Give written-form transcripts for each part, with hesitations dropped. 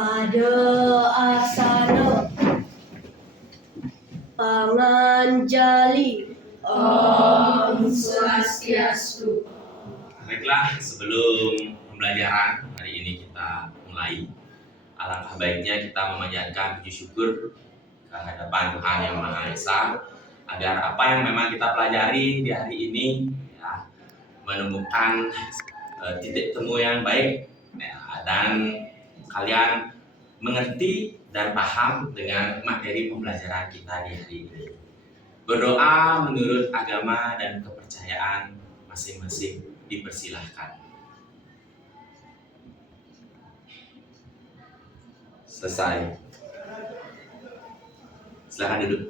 Pada asana panganjali. Om Swastiastu. Baiklah, sebelum pembelajaran hari ini kita mulai, alangkah baiknya kita memanjatkan puji syukur ke hadapan Tuhan Yang Maha Esa agar apa yang memang kita pelajari di hari ini ya, menemukan titik temu yang baik ya, dan kalian mengerti dan paham dengan materi pembelajaran kita di hari ini. Berdoa menurut agama dan kepercayaan masing-masing dipersilahkan. Selesai. Silakan duduk.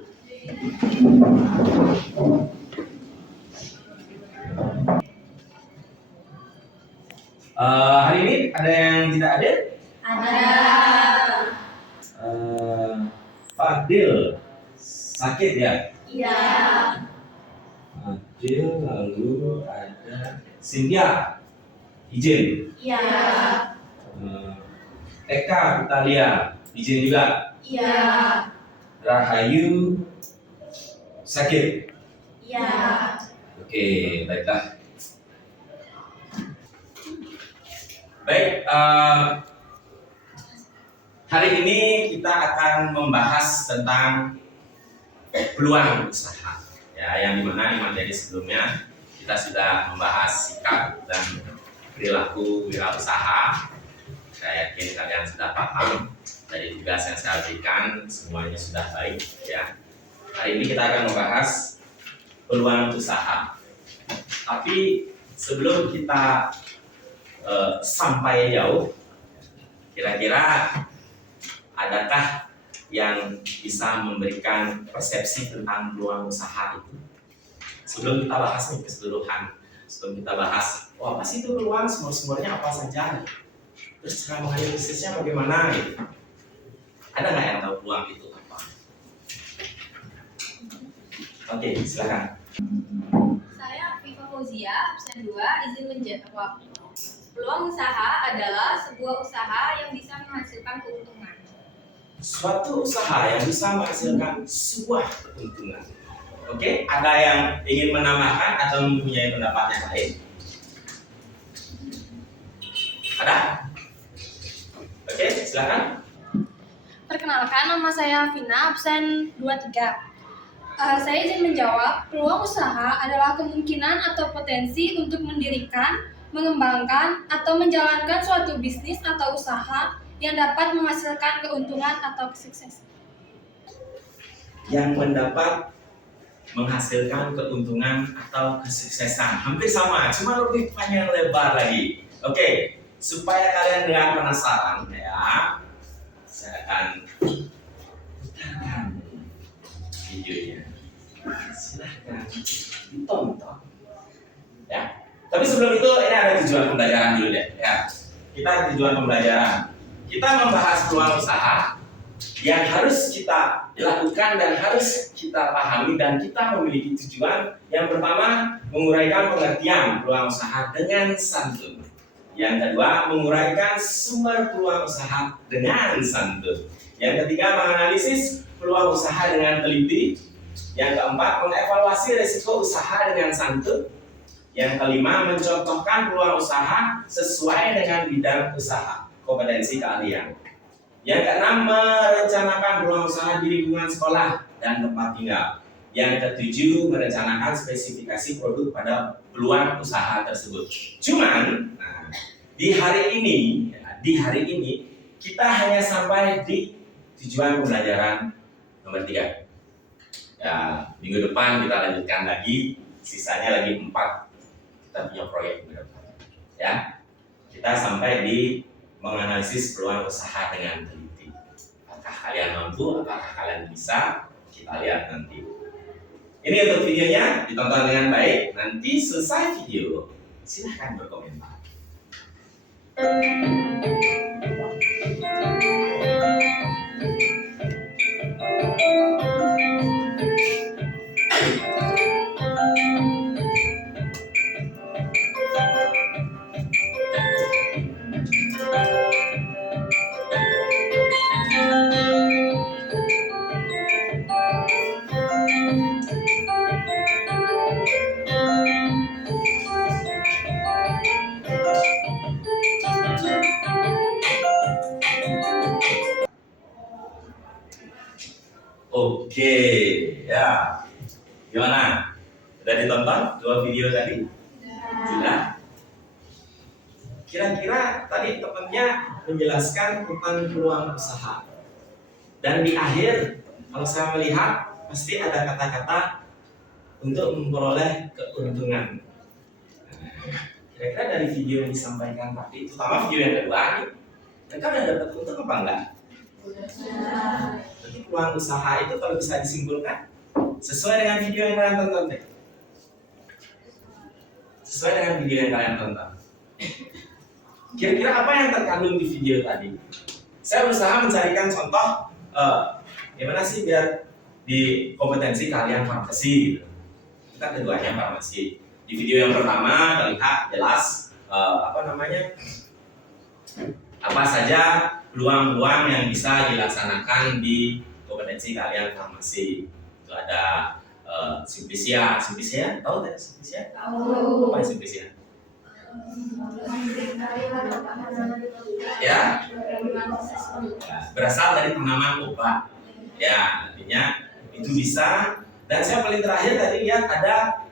Hari ini ada yang tidak ada? Ada. Fadil sakit ya? Iya. Fadil, lalu ada Cynthia, izin. Iya. Eka, Italia, izin juga. Iya. Rahayu sakit. Iya. Oke, baiklah. Baik, hari ini kita akan membahas tentang peluang usaha. Ya, yang dimana di materi sebelumnya kita sudah membahas sikap dan perilaku wirausaha. Saya yakin kalian sudah paham dari tugas yang saya berikan, semuanya sudah baik. Ya, hari ini kita akan membahas peluang usaha. Tapi sebelum kita sampai jauh, kira-kira adakah yang bisa memberikan persepsi tentang peluang usaha itu? Sebelum kita bahas nih keseluruhan, sebelum kita bahas, apa sih itu peluang, sumber-sumbernya apa saja? Terus cara menganalisisnya bagaimana gitu? Ada nggak yang tahu peluang itu apa? Oke, silakan. Saya Viva Fauzia, absen 2, izin menjawab. Peluang usaha adalah sebuah usaha yang bisa menghasilkan keuntungan. Suatu usaha yang bisa menghasilkan sebuah keuntungan. Oke, ada yang ingin menambahkan atau mempunyai pendapat yang lain? Ada? Oke, silakan. Perkenalkan, nama saya Vina, absen 23. Saya izin menjawab, peluang usaha adalah kemungkinan atau potensi untuk mendirikan, mengembangkan, atau menjalankan suatu bisnis atau usaha yang dapat menghasilkan keuntungan atau kesuksesan. Yang mendapat menghasilkan keuntungan atau kesuksesan. Hampir sama, cuma lebih panjang lebar lagi. Oke, supaya kalian dengan penasaran ya, saya akan putarkan videonya. Silahkan ditonton. Ya. Tapi sebelum itu ini ada tujuan pembelajaran dulu deh. Ya. Kita tujuan pembelajaran. Kita membahas peluang usaha yang harus kita lakukan dan harus kita pahami dan kita memiliki tujuan. Yang pertama, menguraikan pengertian peluang usaha dengan santun. Yang kedua, menguraikan sumber peluang usaha dengan santun. Yang ketiga, menganalisis peluang usaha dengan teliti. Yang keempat, mengevaluasi risiko usaha dengan santun. Yang kelima, mencontohkan peluang usaha sesuai dengan bidang usaha, kompetensi keahlian. Yang keenam, merencanakan peluang usaha di lingkungan sekolah dan tempat tinggal. Yang ketujuh, merencanakan spesifikasi produk pada peluang usaha tersebut. Cuman, di hari ini kita hanya sampai di tujuan pembelajaran nomor 3. Ya, minggu depan kita lanjutkan lagi, sisanya lagi 4. Kita punya proyek minggu depan. Ya, kita sampai di menganalisis peluang usaha dengan teliti. Apakah kalian mampu? Apakah kalian bisa? Kita lihat nanti. Ini untuk videonya, ditonton dengan baik. Nanti selesai video, silahkan berkomentar. Oke, ya. Gimana? Udah ditonton 2 video tadi? Sudah. Kira-kira tadi temannya menjelaskan tentang peluang usaha. Dan di akhir, kalau saya melihat, pasti ada kata-kata untuk memperoleh keuntungan. Kira-kira dari video yang disampaikan tadi, terutama video yang kedua nih, mereka udah dapat untung apa enggak? Jadi peluang usaha itu kalau bisa disimpulkan sesuai dengan video yang kalian tonton deh. Sesuai dengan video yang kalian tonton. Kira-kira apa yang terkandung di video tadi? Saya berusaha mencarikan contoh gimana sih biar di kompetensi kalian farmasi gitu. Kita keduanya farmasi. Di video yang pertama terlihat jelas apa saja peluang-peluang yang bisa dilaksanakan di kompetensi kalian farmasi. Itu ada Simplisia, tahu tidak Simplisia? Tahu. Apa Simplisia? Ya, berasal dari tanaman obat. Ya, artinya itu bisa. Dan saya paling terakhir tadi lihat ada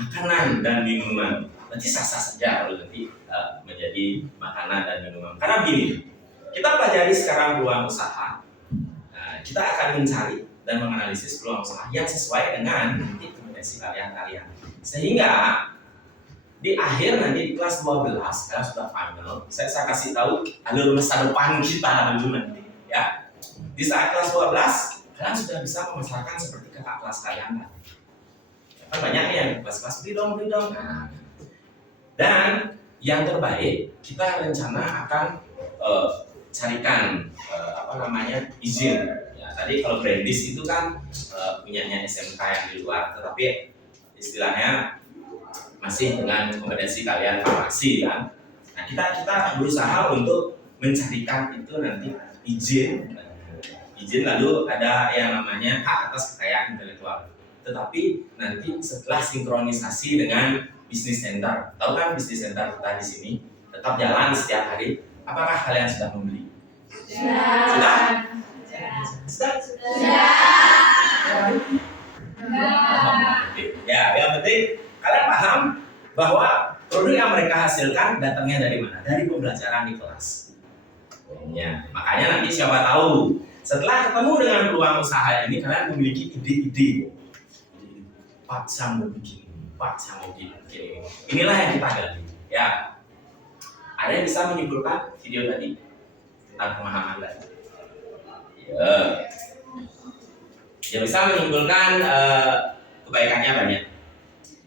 makanan dan minuman. Nanti sah-sah saja kalau nanti menjadi makanan dan minuman. Karena begini, kita pelajari sekarang peluang usaha. Kita akan mencari dan menganalisis peluang usaha yang sesuai dengan nanti kompetensi kalian. Sehingga di akhir nanti di kelas 12 kalian sudah final. Saya kasih tahu alur masa depan kita dulu nanti. Ya, di saat kelas 12 kalian sudah bisa memasarkan seperti kakak kelas kalian kan banyak yang kelas-kelas beli dong. Nah, dan yang terbaik kita rencana akan carikan izin. Ya, tadi kalau Brandis itu kan punyanya SMK yang di luar, tetapi istilahnya masih dengan kompetensi kalian farmasi kan. Nah, kita berusaha untuk mencarikan itu nanti izin lalu ada yang namanya hak atas kekayaan intelektual. Tetapi nanti setelah sinkronisasi dengan bisnis center, tahu kan bisnis center kita di sini tetap jalan setiap hari. Apakah kalian sudah membeli? Sudah? Ya, yang penting kalian paham bahwa produk yang mereka hasilkan datangnya dari mana? Dari pembelajaran di kelas. Ya, makanya nanti siapa tahu setelah ketemu dengan peluang usaha ini kalian memiliki ide-ide. Pak saya mau bikin. Inilah yang kita gali. Ya, ada yang bisa menyimpulkan video tadi tentang pemahaman tadi? Ya, yang bisa menyimpulkan kebaikannya banyak,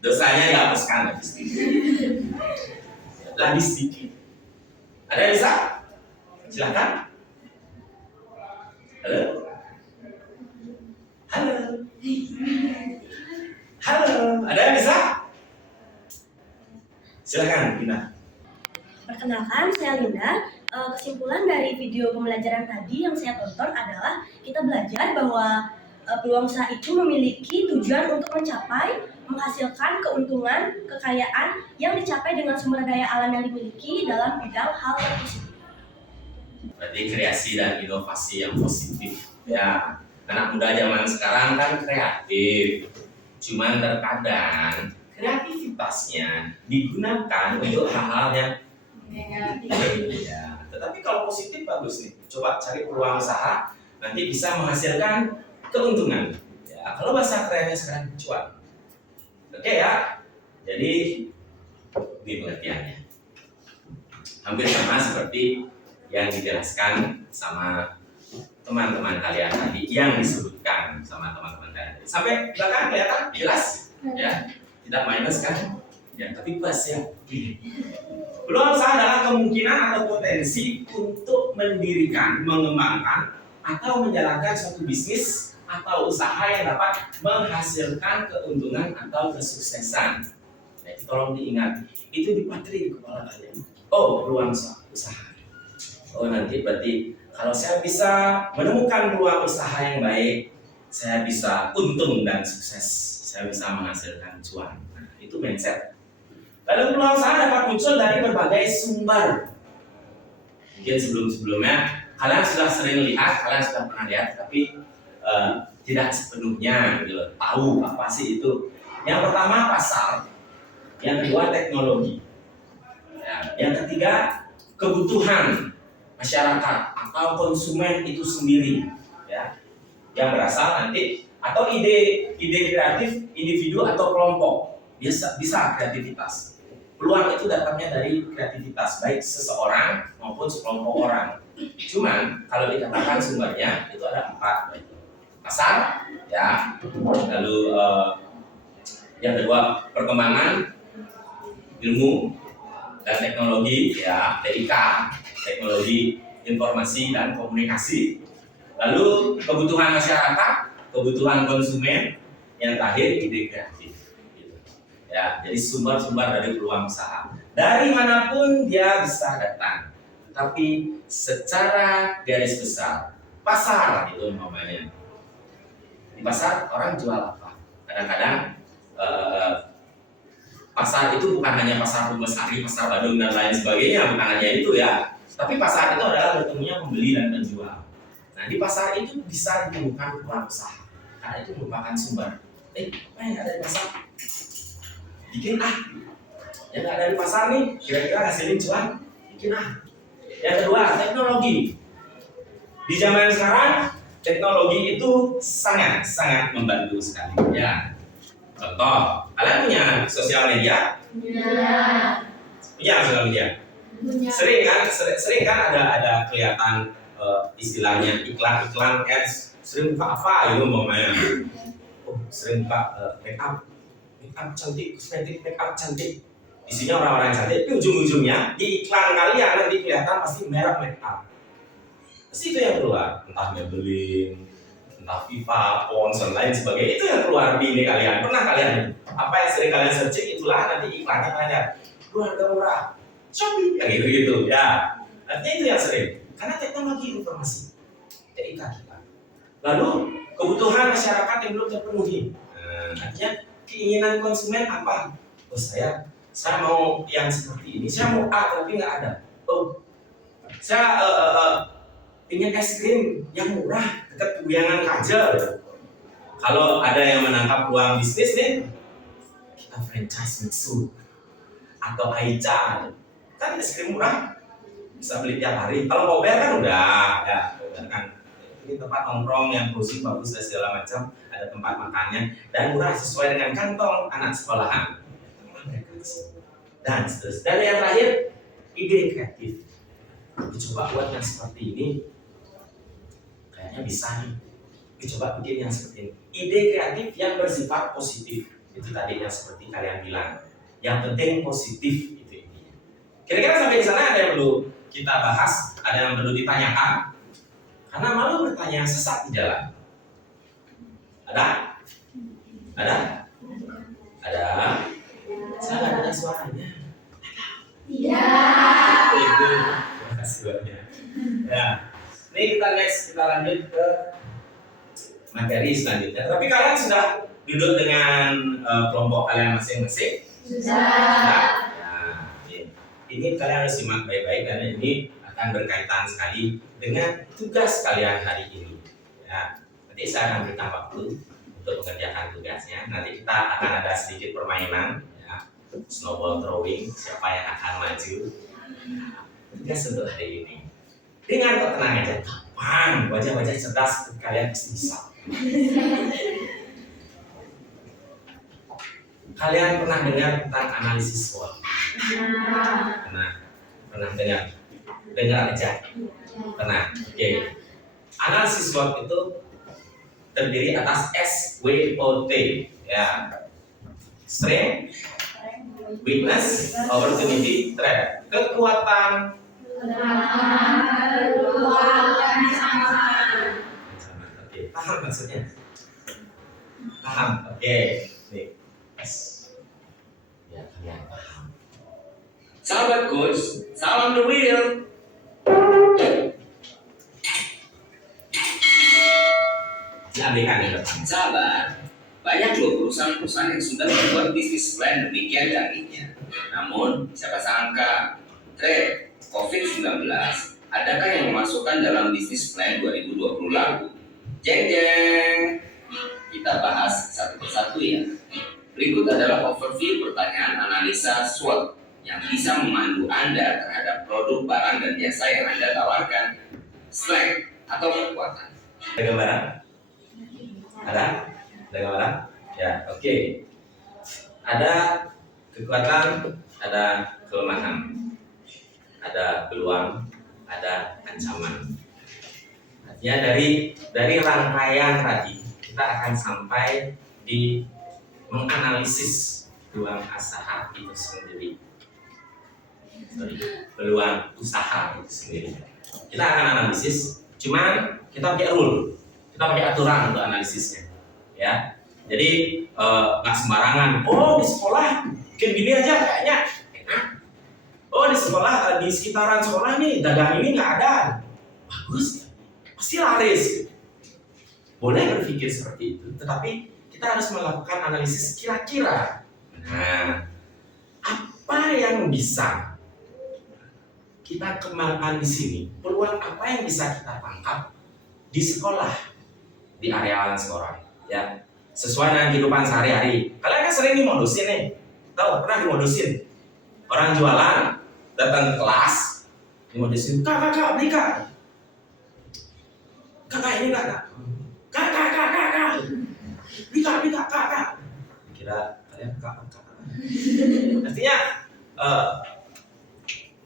dosanya dihapuskan lagi sedikit. Ada yang bisa? Silakan. Halo, ada yang bisa? Silakan, Lina. Perkenalkan, saya Linda. Kesimpulan dari video pembelajaran tadi yang saya tonton adalah kita belajar bahwa peluang usaha itu memiliki tujuan untuk menghasilkan keuntungan, kekayaan yang dicapai dengan sumber daya alam yang dimiliki dalam bidang hal yang positif. Berarti kreasi dan inovasi yang positif. Ya, anak muda zaman sekarang kan kreatif. Cuman terkadang kreativitasnya digunakan untuk hal-hal yang negatif. Ya, tetapi kalau positif bagus nih. Coba cari peluang usaha, nanti bisa menghasilkan keuntungan. Ya, kalau bahasa kerennya sekarang cuan. Oke ya. Jadi ini pengertiannya. Hampir sama seperti yang dijelaskan sama teman-teman kalian tadi, yang disebutkan sama teman-teman kalian tadi. Sampai belakang kelihatan jelas? Ya, tidak minus kan? Ya, tapi plus ya. Peluang usaha adalah kemungkinan atau potensi untuk mendirikan, mengembangkan, atau menjalankan suatu bisnis atau usaha yang dapat menghasilkan keuntungan atau kesuksesan. Nah, itu tolong diingat. Itu dipatri di kepala kalian. Oh, peluang usaha. Oh, nanti berarti kalau saya bisa menemukan peluang usaha yang baik, saya bisa untung dan sukses. Saya bisa menghasilkan cuan. Nah, itu mindset. Lalu peluang usaha dapat muncul dari berbagai sumber. Mungkin sebelum-sebelumnya kalian sudah sering lihat, kalian sudah pernah lihat, tapi tidak sepenuhnya gitu loh, tahu apa sih itu. Yang pertama pasar, yang kedua teknologi, ya. Yang ketiga kebutuhan masyarakat atau konsumen itu sendiri, ya, yang berasal nanti atau ide kreatif individu atau kelompok, bisa kreativitas. Peluang itu datangnya dari kreativitas baik seseorang maupun sekelompok orang. Cuman kalau dikatakan sumbernya itu ada 4, yaitu pasar, ya, lalu yang kedua perkembangan ilmu dan teknologi, ya, TIK, teknologi informasi dan komunikasi, lalu kebutuhan masyarakat, kebutuhan konsumen, yang terakhir ide kreatif, gitu. Ya, jadi sumber-sumber dari peluang usaha dari manapun dia bisa datang, tapi secara garis besar pasar itu umpamanya. Di pasar orang jual apa? Kadang-kadang pasar itu bukan hanya pasar Rumbesari, pasar Badung dan lain sebagainya, bukan hanya itu ya. Tapi pasar itu adalah bertemunya pembeli dan penjual. Nah, di pasar itu bisa ditemukan peluang usaha karena itu merupakan sumber. Apa yang ada di pasar? Bikin yang ada di pasar nih, kira-kira hasilin cuan, bikin Yang kedua, teknologi. Di zaman sekarang teknologi itu sangat membantu sekali, ya. Contoh, kalian punya sosial media? Punya sosial media? Sering kan ada kelihatan istilahnya iklan ads, sering buka apa gitu umpamanya. Sering buka make up cantik, kosmetik make up cantik. Isinya orang-orang cantik, tapi ujung-ujungnya di iklan kalian nanti kelihatan pasti merek make up. Pasti itu yang keluar, entah Maybelline, entah Viva, Pons, dan lain sebagainya. Itu yang keluar di ini kalian. Pernah kalian apa yang sering kalian searching itulah nanti iklannya kalian. Harga murah, Shopee, kayak gitu ya. Artinya itu yang sering. Karena teknologi informasi, TIK kita. Lalu kebutuhan masyarakat yang belum terpenuhi. Artinya keinginan konsumen apa? Saya mau yang seperti ini. Saya mau A tapi nggak ada. Saya ingin es krim yang murah dekat Kuyangan Kajel. Kalau ada yang menangkap peluang bisnis nih, kita franchise Mitsu atau Aicha, kan es krim murah bisa beli tiap hari. Kalau mau bayar kan udah kan. Ini tempat nongkrong yang kursi bagus dan segala macam, ada tempat makannya dan murah sesuai dengan kantong anak sekolahan. Dan seterusnya. Dan yang terakhir, ide kreatif. Coba buat yang seperti ini, kayaknya bisa nih. Coba bikin yang seperti ini. Ide kreatif yang bersifat positif. Itu tadi yang seperti kalian bilang. Yang penting positif itu intinya. Kira-kira sampai di sana ada yang perlu kita bahas, ada yang perlu ditanyakan. Karena malu bertanya sesat di jalan. Ada? Saya nggak ada suaranya. Itu. Terima kasih banyak. Ya. Ini kita lanjut ke materi selanjutnya. Tapi kalian sudah duduk dengan kelompok kalian masing-masing? Sudah. Nah, ini kalian harus simak baik-baik karena ini akan berkaitan sekali dengan tugas kalian hari ini. Ya, nanti saya akan berikan waktu untuk mengerjakan tugasnya. Nanti kita akan ada sedikit permainan, ya, snowball throwing, siapa yang akan maju. Tugas untuk hari ini. Dengan tenang aja, kapan wajah-wajah cerdas kalian pasti bisa. Kalian pernah dengar tentang analisis SWOT? Pernah dengar? Dengar aja. Pernah. Oke. Analisis SWOT itu terdiri atas SWOT, ya. Strength, weakness, opportunity, threat. Kekuatan, Oke, paham maksudnya? Paham. Oke. Nih. Ya, kalian paham. Sahabat coach, salam the wheel. Diambilkan di depan. Sahabat, banyak loh perusahaan-perusahaan yang sudah membuat bisnis plan demikian canggihnya. Namun, siapa sangka, COVID-19, adakah yang memasukkan dalam bisnis plan 2020 lalu? Jeng jeng. Kita bahas satu persatu ya. Berikut adalah overview pertanyaan analisa SWOT yang bisa memandu Anda terhadap produk, barang, dan jasa yang Anda tawarkan. Strength atau kekuatan. Ada gambaran? Ada? Ada gambaran? Ya, oke. Ada kekuatan, ada kelemahan, ada peluang, ada ancaman. Artinya dari rangkaian tadi kita akan sampai di menganalisis peluang usaha itu sendiri. Peluang usaha itu sendiri. Kita akan analisis, cuman kita pakai rule, kita pakai aturan untuk analisisnya, ya. Jadi nggak sembarangan. Oh di sekolah bikin gini aja kayaknya enak. Oh di sekolah di sekitaran sekolah nih dagang ini nggak ada, bagus, pasti laris. Boleh berpikir seperti itu, tetapi kita harus melakukan analisis kira-kira. Nah, apa yang bisa kita kembangkan di sini? Peluang apa yang bisa kita tangkap di sekolah, di area sekolah, ya, sesuai dengan kehidupan sehari-hari. Kalian kan sering dimodusin nih, tahu pernah dimodusin? Orang jualan datang ke kelas, dimodusin, kak beli kak, kakak ini kak, beli kak. Kira kalian kak. Artinya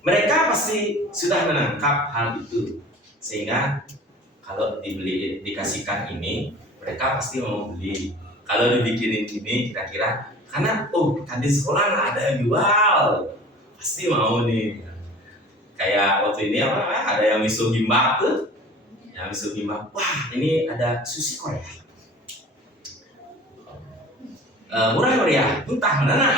mereka pasti sudah menangkap hal itu, sehingga kalau dikasihkan ini, mereka pasti mau beli. Kalau dibikinin ini, kira-kira karena tadi sekolah nggak ada yang jual, pasti mau nih. Kayak waktu ini ada yang miso gimbap tuh, yang miso gimbap. Wah ini ada sushi Korea, murah meriah, entah mana.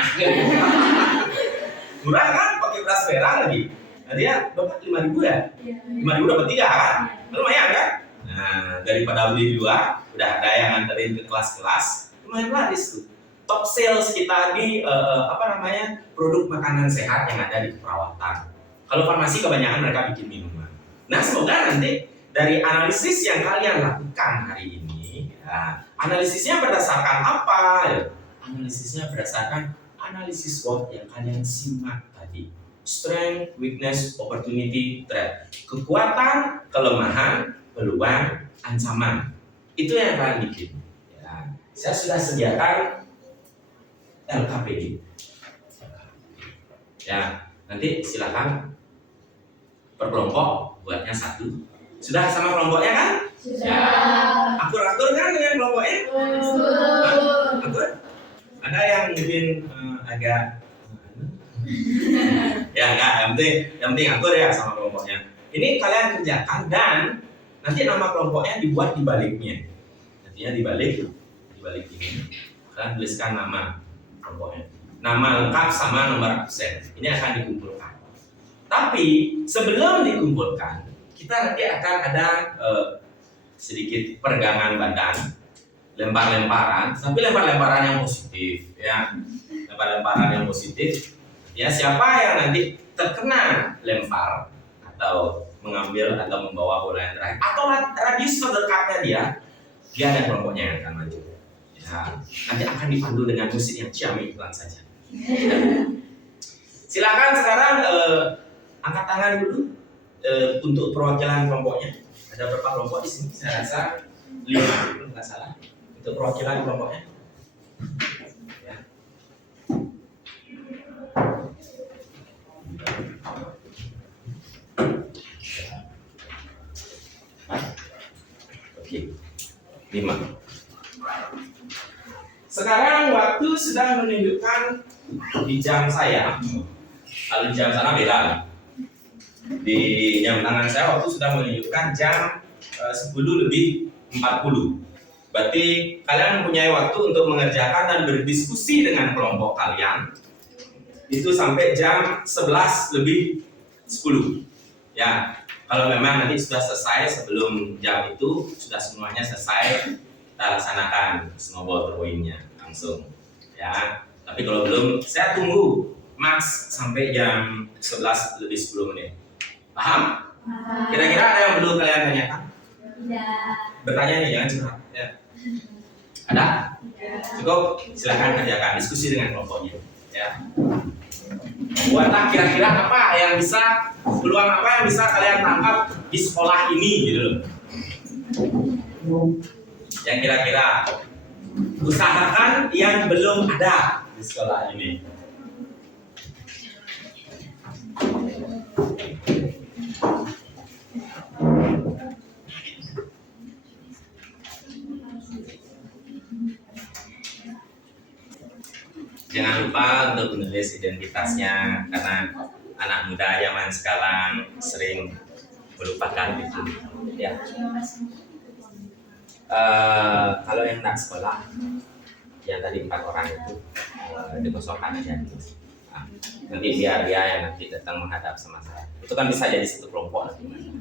Murah kan, pakai beras merah lagi. Nah dia dapat 5.000 ya? 5.000 dapat 3 kan? Lumayan kan? Nah, daripada beli 2, udah ada yang nganterin ke kelas-kelas, lumayan laris tuh. Top sales kita di produk makanan sehat yang ada di keperawatan. Kalau farmasi kebanyakan mereka bikin minuman. Nah, semoga nanti dari analisis yang kalian lakukan hari ini, ya, analisisnya berdasarkan apa? Ya? Analisisnya berdasarkan analisis SWOT yang kalian simak tadi. Strength, weakness, opportunity, threat. Kekuatan, kelemahan, peluang, ancaman. Itu yang kalian bikin. Ya, saya sudah sediakan LKPD. Ya, nanti silakan per kelompok buatnya 1. Sudah sama kelompoknya kan? Sudah. Ya. Akur-akur kan dengan kelompoknya? Akur? Ada yang mungkin agak ya enggak, yang penting akur ya sama kelompoknya. Ini kalian kerjakan dan nanti nama kelompoknya dibuat di baliknya. Nantinya di balik ini kalian tuliskan nama kelompoknya, nama lengkap sama nomor absen. Ini akan dikumpulkan. Tapi sebelum dikumpulkan, kita nanti akan ada sedikit peregangan badan, lempar-lemparan, tapi lempar-lemparan yang positif, ya, lempar-lemparan yang positif. Ya, siapa yang nanti terkena lempar atau mengambil atau membawa bola yang terakhir atau radius terdekatnya dia dan kelompoknya yang akan maju. Ya, nanti akan dipandu dengan musik yang ciamik pelan saja. Silakan sekarang angkat tangan dulu untuk perwakilan kelompoknya. Ada berapa kelompok di sini? Saya rasa 5, nggak salah. Untuk perwakilan kelompoknya. Ya. Oke, 5. Sekarang waktu sudah menunjukkan di jam saya. Kalau di jam sana beda. Di jam tangan saya waktu sudah menunjukkan jam 10:40. Berarti kalian mempunyai waktu untuk mengerjakan dan berdiskusi dengan kelompok kalian itu sampai jam 11:10. Ya, kalau memang nanti sudah selesai sebelum jam itu, sudah semuanya selesai, kita laksanakan snowball throwing-nya langsung. Ya, tapi kalau belum, saya tunggu max sampai jam 11:10. Paham? Kira-kira ada yang perlu kalian tanyakan? Tidak. Bertanya nih, jangan curhat. Ya. Ada? Cukup, silakan kerjakan diskusi dengan kelompoknya. Ya. Buatlah kira-kira apa yang bisa, peluang apa yang bisa kalian tangkap di sekolah ini gitu loh. Yang kira-kira usahakan yang belum ada di sekolah ini. Jangan lupa untuk menulis identitasnya karena anak muda zaman sekarang sering melupakan itu. Ya. Kalau yang nak sekolah, yang tadi 4 orang itu dikosongkan aja. Nah, nanti biar dia yang nanti datang menghadap sama saya. Itu kan bisa jadi satu kelompok nanti.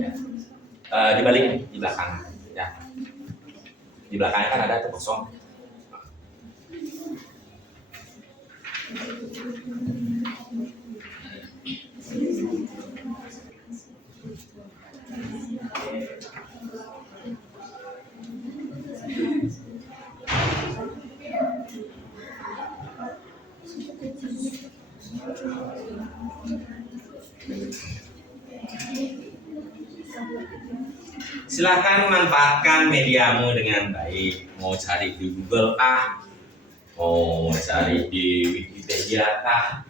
Ya. Dibalik di belakang. Ya. Di belakangnya kan ada tuh kosong. Silahkan manfaatkan mediamu dengan baik. Mau cari di Google kah? Mau cari di Wikipedia kah?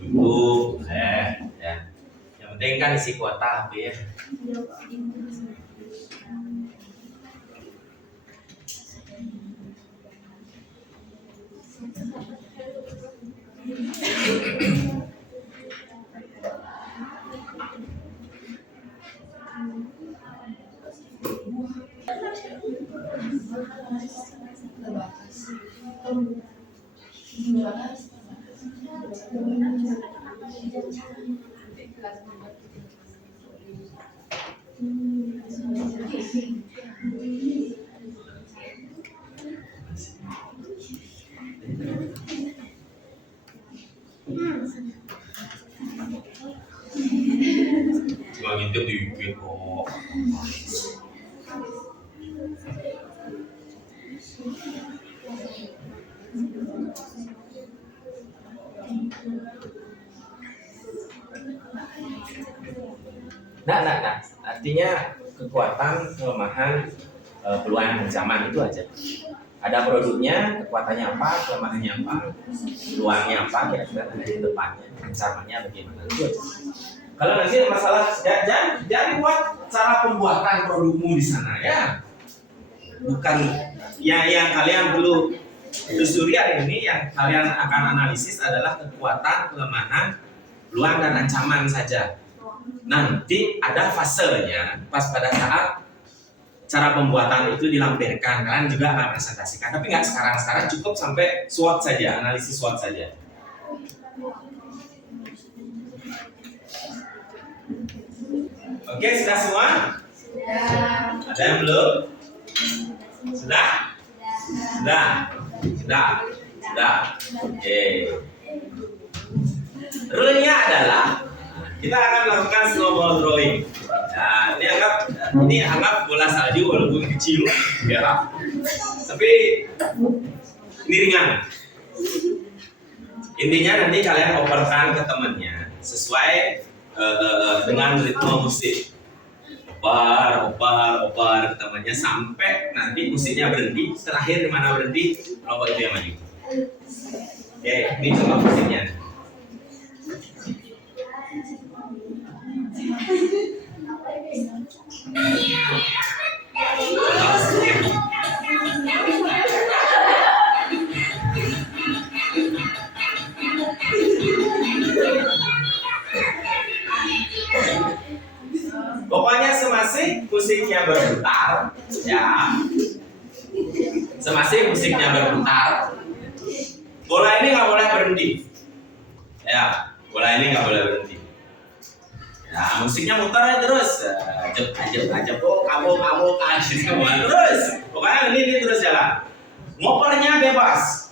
YouTube, ya. Yang penting kan isi kuota HP ya. Cuma ngintip di YouTube kok. Nah. Artinya kekuatan, kelemahan, peluang ancaman itu aja. Ada produknya, kekuatannya apa, kelemahannya apa, peluangnya apa, kira-kira ada di depannya, ancamannya bagaimana itu aja. Kalau nanti masalah jangan buat cara pembuatan produkmu di sana ya. Bukan yang kalian perlu telusuri hari ini, yang kalian akan analisis adalah kekuatan, kelemahan, peluang dan ancaman saja. Nanti ada fasenya pas pada saat cara pembuatan itu dilampirkan, kalian juga akan presentasikan. Tapi nggak sekarang cukup sampai SWOT saja, analisis SWOT saja. Oke, sudah semua? Sudah. Ada yang belum? Sudah? Sudah. Oke. Rule-nya adalah kita akan melakukan snowball drawing. Nah, ini anggap bola salju walaupun kecil, ya. Tapi ini ringan. Intinya nanti kalian operkan ke temannya sesuai dengan ritme musik. Oper ke temannya sampai nanti musiknya berhenti. Terakhir di mana berhenti, kelompok itu yang maju. Oke, ini contoh musiknya. Pokoknya semasih musiknya berputar, ya. Semasih musiknya berputar, bola ini nggak boleh berhenti, ya. Bola ini nggak boleh berhenti. Ya, musiknya muter terus, aja kok kamu kasih semua terus. Pokoknya ini terus jalan. Ngopernya bebas,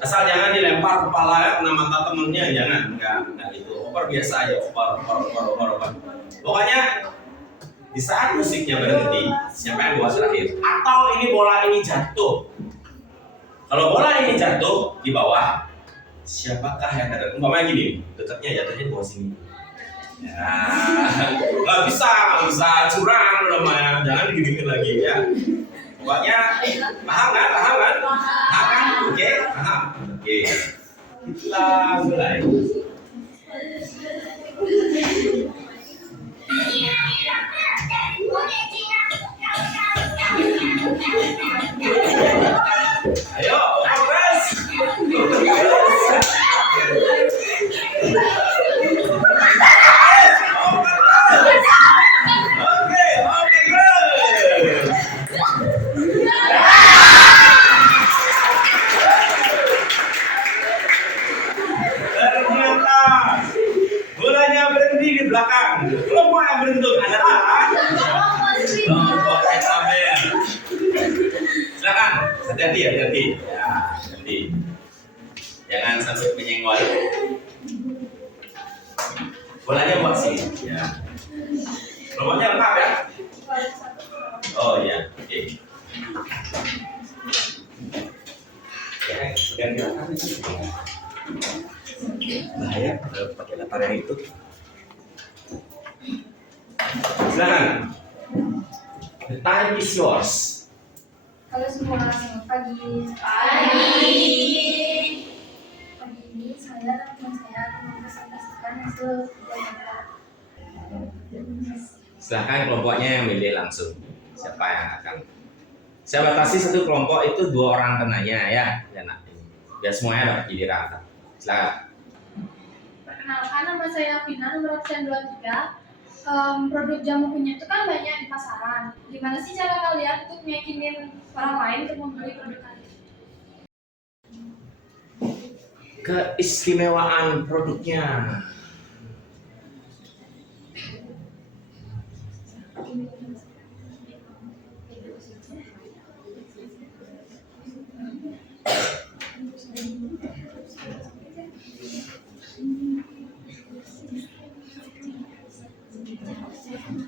asal jangan dilempar kepala kena mata temennya, jangan, enggak gitu. over biasa aja, over. Pokoknya di saat musiknya berhenti, siapa yang buat terakhir? Atau ini bola ini jatuh? Kalau bola ini jatuh di bawah, siapakah yang ada? Umpamanya gini, dekatnya jatuhnya di bawah sini. Ya, nggak bisa curang namanya, jangan diginiin lagi ya. Pokoknya paham kan? Oke, paham. Oke, kita mulai. Ayo, progres. Oke, good. Ternyata bolanya berhenti di belakang. Kelompok yang beruntung adalah kelompok Ismail. Silakan, hati-hati. Ya, hati. Jangan sampai menyenggol. Bolanya buat sini. Ya. Kelompoknya lengkap ya? Oh iya, oke. Ya, pegang di belakang. Bahaya kalau pakai latar yang itu. Silakan. The time is yours. Halo semua, selamat pagi. Pagi ini saya dan teman saya akan mempresentasikan hasil kerja. Silahkan kelompoknya yang milih langsung. Siapa yang akan? Saya batasi satu kelompok itu 2 orang penanya ya. Biar semuanya dapat giliran. Silakan. Perkenalkan, nama saya Vina, nomor absen 23. Produk jamu kunyit itu kan banyak di pasaran. Gimana sih cara kalian untuk meyakinin orang lain untuk membeli produk kalian? Keistimewaan produknya.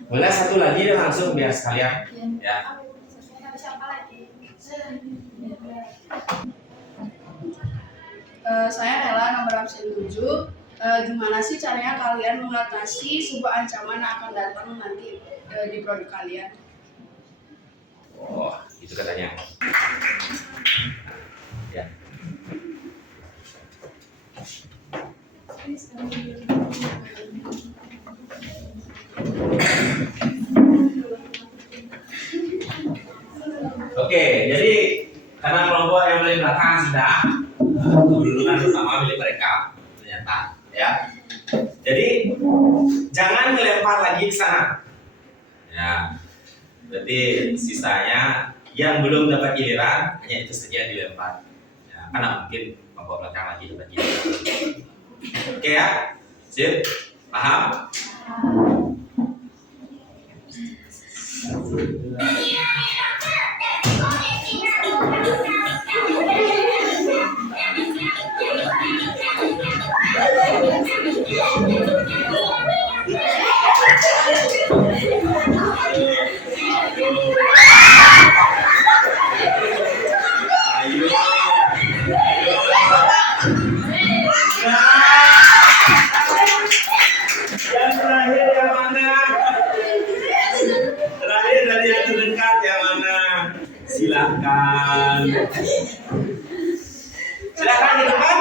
Boleh satu lagi langsung biar sekalian ya. Saya Ella, nomor absen 7. Gimana sih caranya kalian mengatasi sebuah ancaman yang akan datang nanti di produk kalian? Oh, itu katanya. Ya. Oke, jadi karena kelompok yang paling belakang sudah kedudukan pertama milik mereka ternyata ya. Jadi jangan dilempar lagi ke sana. Ya. Berarti sisanya yang belum dapat giliran hanya itu saja yang dilempar. Ya, karena mungkin kelompok belakang lagi dapat giliran. Oke ya, sip, paham? Yang terakhir yang mana? Terakhir dari yang terdekat yang mana? Silakan. Silakan di depan.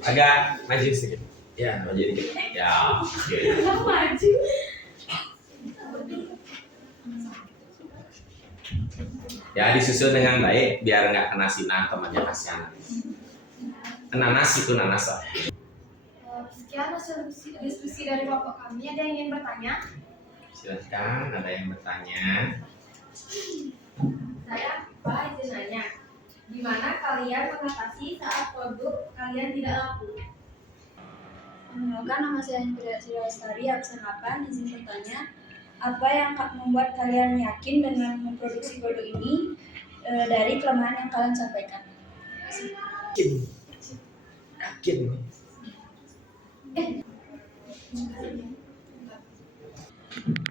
Agak maju sedikit. Ya, maju dikit. Ya, oke. Ya, disusun dengan baik biar nggak kena sinar temannya kasihan. Kena nasi itu nanas lah. Sekian hasil diskusi dari kelompok kami. Ada yang ingin bertanya? Silakan, ada yang bertanya. Saya Pak izin nanya, gimana kalian mengatasi saat produk kalian tidak laku? Perkenalkan, nama saya Indra Sri Lestari, absen 8, izin bertanya, apa yang membuat kalian yakin dengan memproduksi produk ini dari kelemahan yang kalian sampaikan? Yakin.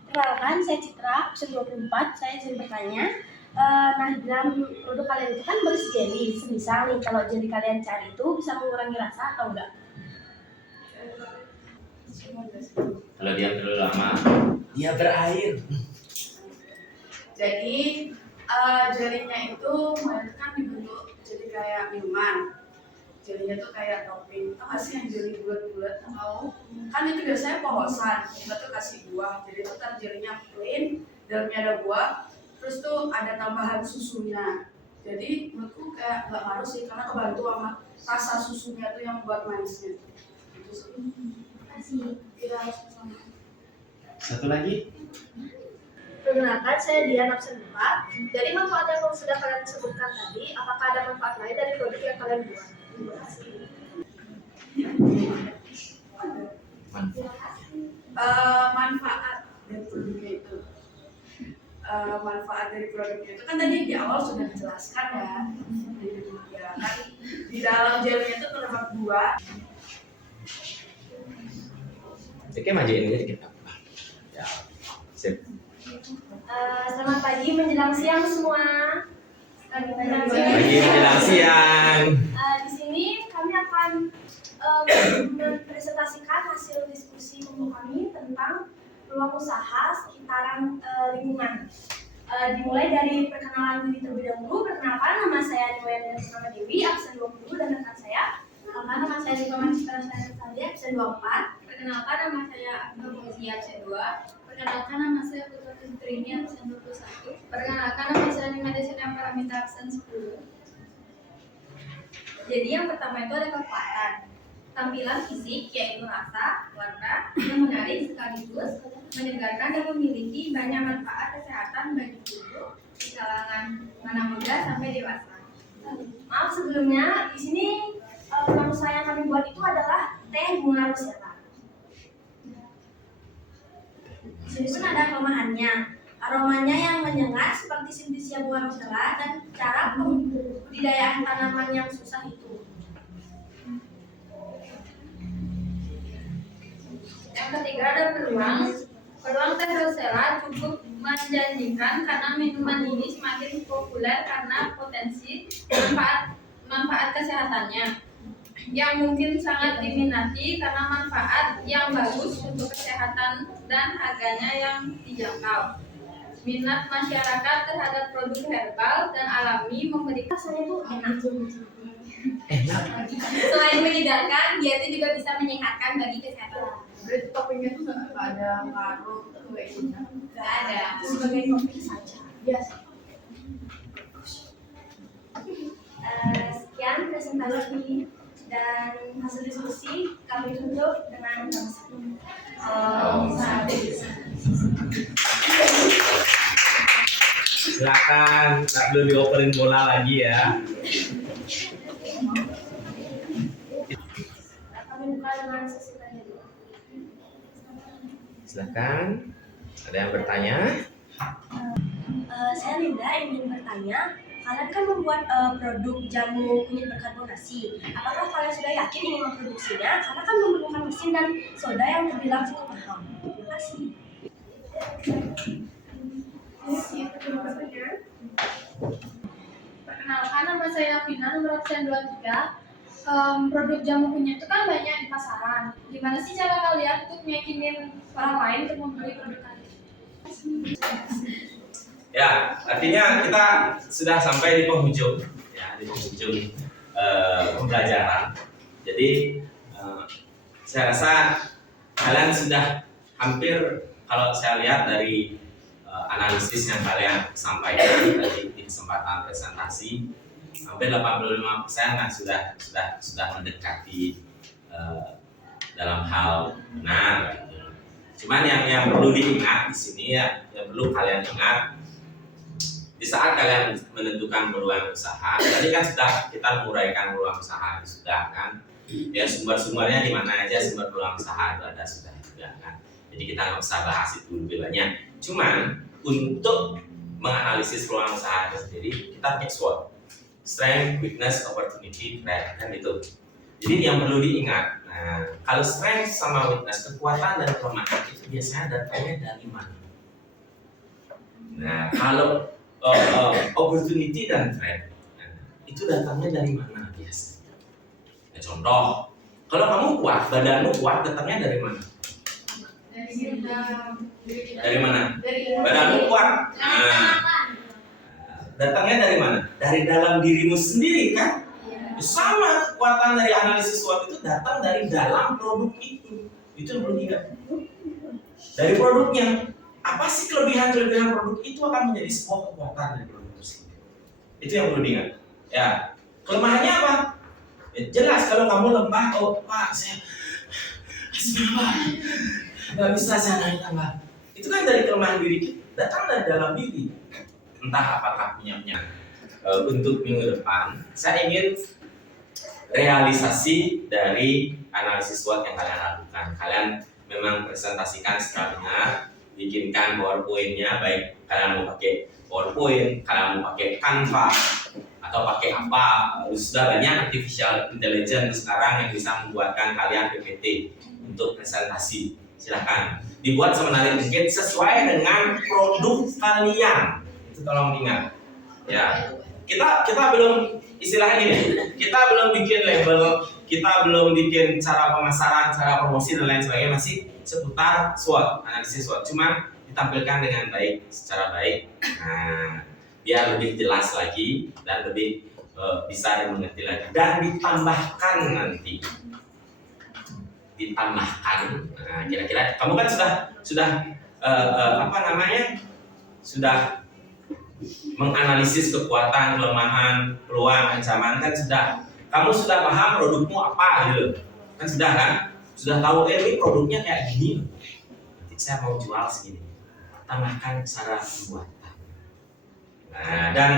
Perkenalkan, saya Citra, absen 24. Saya izin bertanya, nah dalam produk kalian itu kan berisi jelly. Semisal nih, kalau jelly kalian cari itu bisa mengurangi rasa atau enggak? Kalau dia terlalu lama, dia berair. Jadi jelinya itu kan dibentuk jadi kayak minuman. Jelinya tuh kayak topping. Tau gak sih yang jeli bulat-bulat? Tahu? Kan itu biasanya polosan. Kita tuh kasih buah. Jadi tuh kan jelinya plain, dalamnya ada buah. Terus tuh ada tambahan susunya. Jadi menurutku kayak nggak ngaruh sih karena kebantu sama rasa susunya tuh yang buat manisnya. Gitu sih. Tidak harus sama. Satu lagi. Perkenalkan, saya Dian, absen 4. Dari manfaat yang sudah kalian sebutkan tadi, apakah ada manfaat lain dari produk yang kalian buat? Terima kasih. Manfaat dari produknya itu. Manfaat dari produknya itu kan tadi di awal sudah dijelaskan ya. Ya kan di dalam gelnya itu terdapat buah. Oke, majuin aja dikit. Ya, sip. Selamat pagi menjelang siang semua. Pagi menjelang siang. Di sini kami akan mempresentasikan hasil diskusi kelompok kami tentang peluang usaha sekitaran lingkungan. Dimulai dari perkenalan diri terlebih dahulu. Perkenalkan, nama saya Niwayan Purnama Dewi, absen 20, dan rekan saya. Perkenalkan, nama saya Dika Citra Sari, absen 24. Perkenalkan, nama saya Fifa Fauzia, absen 2. Perkenalkan, nama saya Putra Fitrini, absen 21. Perkenalkan, nama saya Nina Desina Paramita, absen 10. Jadi yang pertama itu ada kekuatan. Tampilan fisik yaitu rasa, warna yang menarik sekaligus menyegarkan dan memiliki banyak manfaat kesehatan bagi tubuh di kalangan anak muda sampai dewasa. Maaf sebelumnya, di sini nama saya yang kami buat itu adalah teh bunga rosella. Di sini pun ada kelemahannya. Aromanya yang menyengat seperti Synthesia bunga rosella dan cara pembudidayaan tanaman yang susah itu. Yang ketiga ada peluang. Peluang teh rosella cukup menjanjikan karena minuman ini semakin populer karena potensi manfaat kesehatannya yang mungkin sangat diminati karena manfaat yang bagus untuk kesehatan dan harganya yang dijangkau. Minat masyarakat terhadap produk herbal dan alami memberikan Rasanya tuh enak. selain menyegarkan, dia itu juga bisa menyehatkan bagi kesehatan. Berarti toppingnya tuh nggak ada ngaruh tuh kayak gitu. Nggak ada. Sebagai topik saja. Biasa. Sekian presentasi dan hasil diskusi kami tutup dengan Silakan, tak perlu dioperin bola lagi ya. kami buka dengan sesi tanya jawab. Silakan. Ada yang bertanya? Saya Linda ingin bertanya, kalian kan membuat produk jamu kunyit berkarbonasi. Apakah kalian sudah yakin ingin memproduksinya? Karena kan memerlukan mesin dan soda yang terbilang cukup mahal. Terima kasih. Perkenalkan, nama saya Vina, nomor absen 23. Produk jamu kunyit itu kan banyak di pasaran. Gimana sih cara kalian untuk meyakinin orang lain untuk membeli produk kalian? Ya, artinya kita sudah sampai di penghujung, ya, di penghujung pembelajaran. Jadi saya rasa kalian sudah hampir, kalau saya lihat dari analisis yang kalian sampaikan tadi di kesempatan presentasi, hampir 85% nah sudah mendekati dalam hal benar. Cuman yang perlu diingat di sini ya, yang perlu kalian ingat, di saat kalian menentukan peluang usaha, tadi kan sudah kita menguraikan peluang usaha, sudah kan? Ya sumber-sumbernya di mana aja sumber peluang usaha itu ada sudah juga kan? Jadi kita nggak usah bahas itu lebih banyak. Cuman untuk menganalisis peluang usaha itu sendiri, kita pakai SWOT, strength, weakness, opportunity, threat, kan gitu. Jadi yang perlu diingat, nah, kalau strength sama weakness, kekuatan dan kelemahan itu biasanya datangnya dari mana? Nah, kalau opportunity dan threat, nah, itu datangnya dari mana biasanya? Nah, contoh, kalau kamu kuat, badanmu kuat, datangnya dari mana? Dari mana? Badanmu kuat. Nah, datangnya dari mana? Dari dalam dirimu sendiri kan? Sama kekuatan dari analisis SWOT itu datang dari dalam produk itu. Itu yang perlu diingat. Dari produknya, apa sih kelebihan-kelebihan produk itu akan menjadi sebuah kekuatan dari produk tersebut. Itu yang perlu diingat. Ya, kelemahannya apa? Ya, jelas kalau kamu lemah, oh Pak, saya nggak bisa saya naik tambah. Itu kan dari kelemahan diri kita, datang dari dalam diri. Entah apakah punya. Untuk minggu depan, saya ingin realisasi dari analisis SWOT yang kalian lakukan. Kalian memang presentasikan secara benar, bikinkan PowerPoint-nya, baik kalian mau pakai PowerPoint, kalian mau pakai Canva, atau pakai apa. Sudah banyak artificial intelligence sekarang yang bisa membuatkan kalian PPT untuk presentasi. Silahkan dibuat semenarik mungkin sesuai dengan produk kalian. Itu tolong ingat. Ya, kita belum istilahnya gini, kita belum bikin label, kita belum bikin cara pemasaran, cara promosi dan lain sebagainya, masih seputar SWOT, analisis SWOT. Cuma ditampilkan dengan baik, secara baik, nah, biar lebih jelas lagi dan lebih bisa dimengerti lagi. Dan ditambahkan nanti, nah, kira-kira kamu kan sudah sudah menganalisis kekuatan, kelemahan, peluang, ancaman, kan kamu sudah paham produkmu apa gitu kan, sudah tahu ini produknya kayak gini, nanti saya mau jual segini, tambahkan cara pembuatan. Nah, dan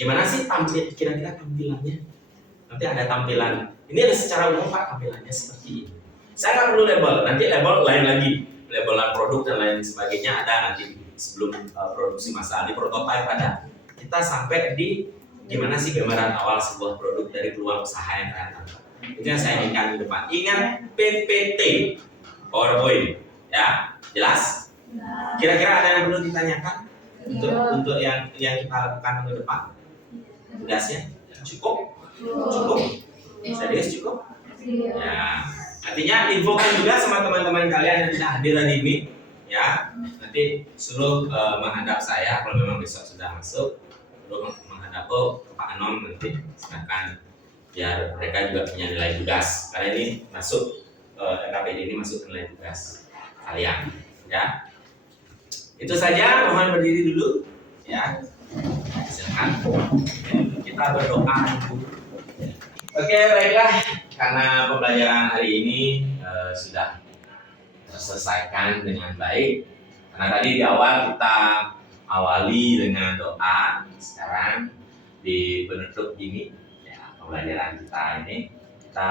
gimana sih kira-kira tampilannya? Nanti ada tampilan, ini ada secara umum Pak, tampilannya seperti ini. Saya nggak perlu label, nanti label lain lagi, labelan produk dan lain sebagainya ada nanti sebelum produksi massal, di prototype ada. Kita sampai di gimana sih gambaran awal sebuah produk dari peluang usaha yang kalian tangkap. Itu yang saya inginkan di depan. Ingat PPT, PowerPoint, ya jelas? Kira-kira ada yang perlu ditanyakan untuk yang kita lakukan minggu depan? Tugasnya cukup? Serius cukup? Ya, artinya infokan juga sama teman-teman kalian yang tidak hadir hari ini. Ya, nanti suruh menghadap saya kalau memang besok sudah masuk, suruh menghadap Pak Anom nanti, silakan biar mereka juga punya nilai tugas. Karena ini masuk RKPD ini masuk nilai tugas kalian, ya. Itu saja, mohon berdiri dulu, ya. Silakan kita berdoa dulu. Oke, baiklah, karena pembelajaran hari ini sudah terselesaikan dengan baik. Karena tadi di awal kita awali dengan doa, sekarang di penutup ini ya, pembelajaran kita ini kita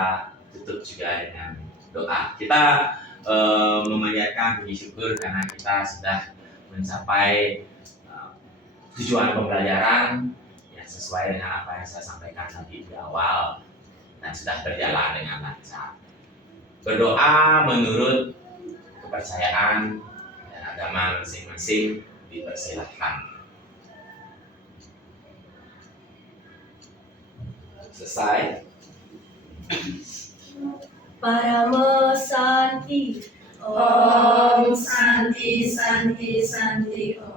tutup juga dengan doa. Kita memanjatkan puji syukur karena kita sudah mencapai tujuan pembelajaran yang sesuai dengan apa yang saya sampaikan tadi di awal dan sudah berjalan dengan lancar. Berdoa menurut kepercayaan dan agama masing-masing dipersilahkan. Selesai. Paramo Santi. Om Santi Santi Santi Om.